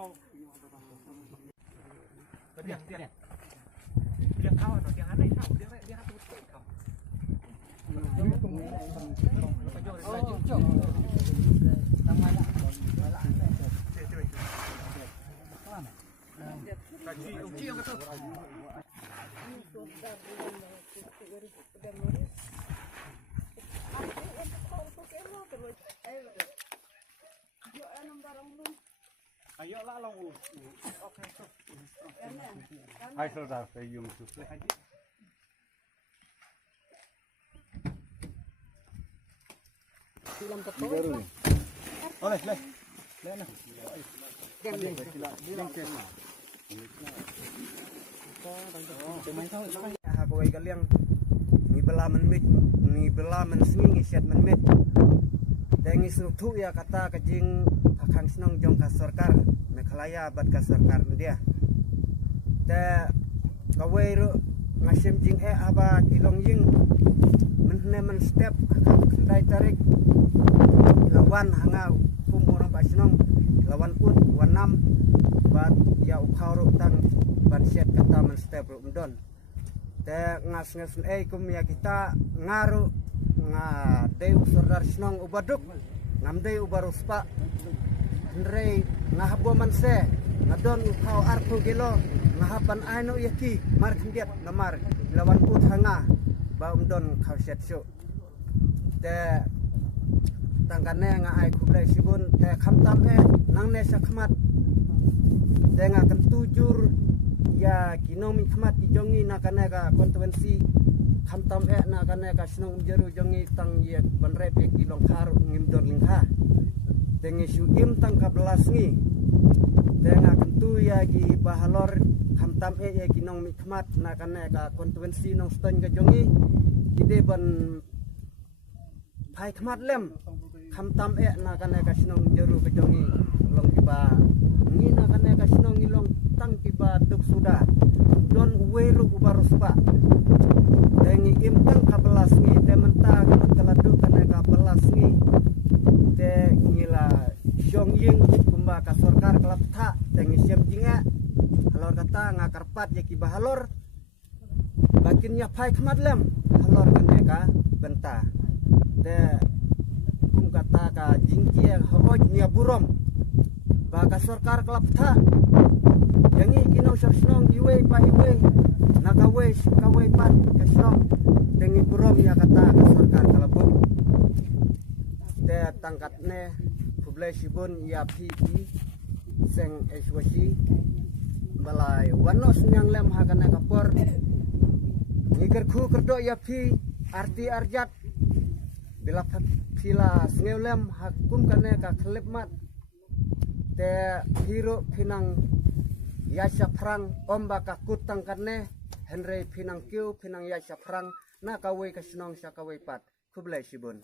Dia kau atau dia aneh kau dia satu kau. Ayo lah long. Oke. Hai saudara, saya yung susu aja. Oleh, leh. Leh. Hakaway kaliang ni bela men sengi set men met. Dengi sutu ya kata kajing akang senong jong ka sarkar Meghalaya bat ka sarkar dia. Te kawai ru ngasim jing aba kilong ying men step kendai tarik lawan hanga kumurang ba senong lawan ut wanam bat ya ukharu tang ban set kata men step ru mdon. Te ngas kum ya kita ngaru nga deu sordar senong ubaduk ngamdei ubaruspa ndrei ngahabo manse ngadon ukau arku gelo ngahapan aino yaki mar kendiat namar lawan ut hanga ba umdon khawset syu te tangkane nga ai kublai sibun te khamtam nangne sakhmat te nga kentujur ya kinomi khmat ijongi nakane ka konstituensi khamtam nakane ka snong jeru jongi tang ye banre pe kilong kharu ngimdon lingha tengi syuim tang kabelas ngi tenga kentu ya gi bahalor khamtam ye kinong mikmat nakane ka konstituensi nong ston ga jongi ide ban phai khmat lem khamtam nakane ka snong jeru ga jongi long kiba ngi nakane ka snong ngilong tang kiba duk sudah don weru ubaruspa tengi imtang kabelas ngi te mentah kaladu kana kabelas ngi te ngila syong ying kumba ka sarkar kelap tha tengi siam jinga halor kata ngakarpat ya ki bahalor bakinnya phai khmat lem halor kana ka benta te kum kata ka jingki hoj nya burom ba ka sarkar kelap tha yangi kinau sasnong iwe pa iwe nakawes kawai pat kasnong tengi burom ya kata ka sarkar kalabut te tangkatne kublai sibun ya pi seng eswasi balai wanos nyang lem hakana kapor ngiker khu kerdo ya pi arti arjat bila pila sngeulem hakum kane ka khlep mat te hiro pinang yasya prang omba ka kutang kane Henry pinang kiu pinang yasya prang na kawai kasnong sa kawai pat kublai sibun.